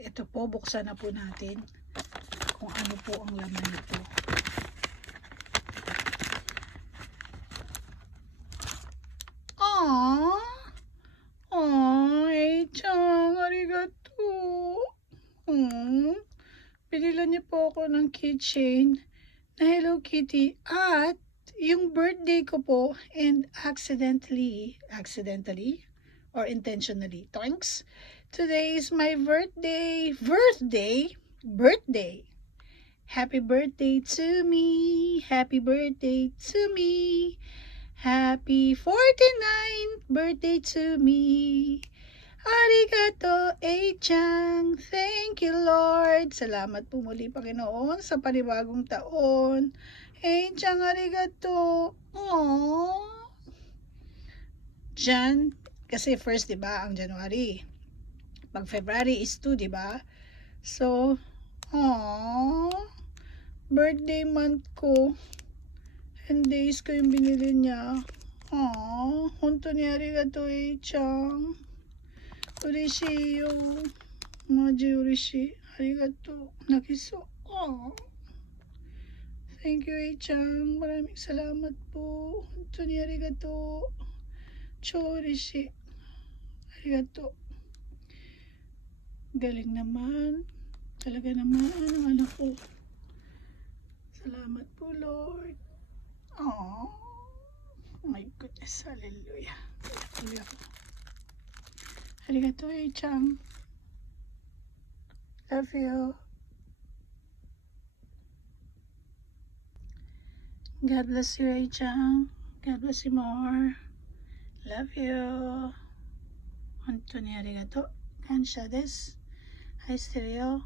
Ito po, buksan na po natin kung ano po ang laman nito. Aww! Aww, Ei-chan, arigato! Pinilan niyo po ako ng keychain na Hello Kitty at yung birthday ko po, and accidentally or intentionally, thanks. Today is my birthday. Happy birthday to me. Happy birthday to me. Happy 49th birthday to me. Arigato, Ei-chan. Thank you, Lord. Salamat po muli, Panginoon, sa panibagong taon. Ei-chan, arigato. Aww. Jan, kasi first, diba, ang January. Pag February is 2, diba? So, aww. Birthday month ko. And days ko yung binili niya. Aww. Honto ni arigato, Ei-chan. Ureshi yo. Maji ureshi. Arigato. Nakiso. Aww. Thank you, Ei-chan. Maraming salamat po. Honto ni arigato. Cho ureshi. Arigato. Galing naman. Talaga naman ang anak ko. Salamat po, Lord. Oh my goodness. Hallelujah. Hallelujah. Arigato, Ei-chan. Love you. God bless you, Ei-chan. God bless you more. Love you. Honto ni arigato. Kansha desu. Hi, stereo.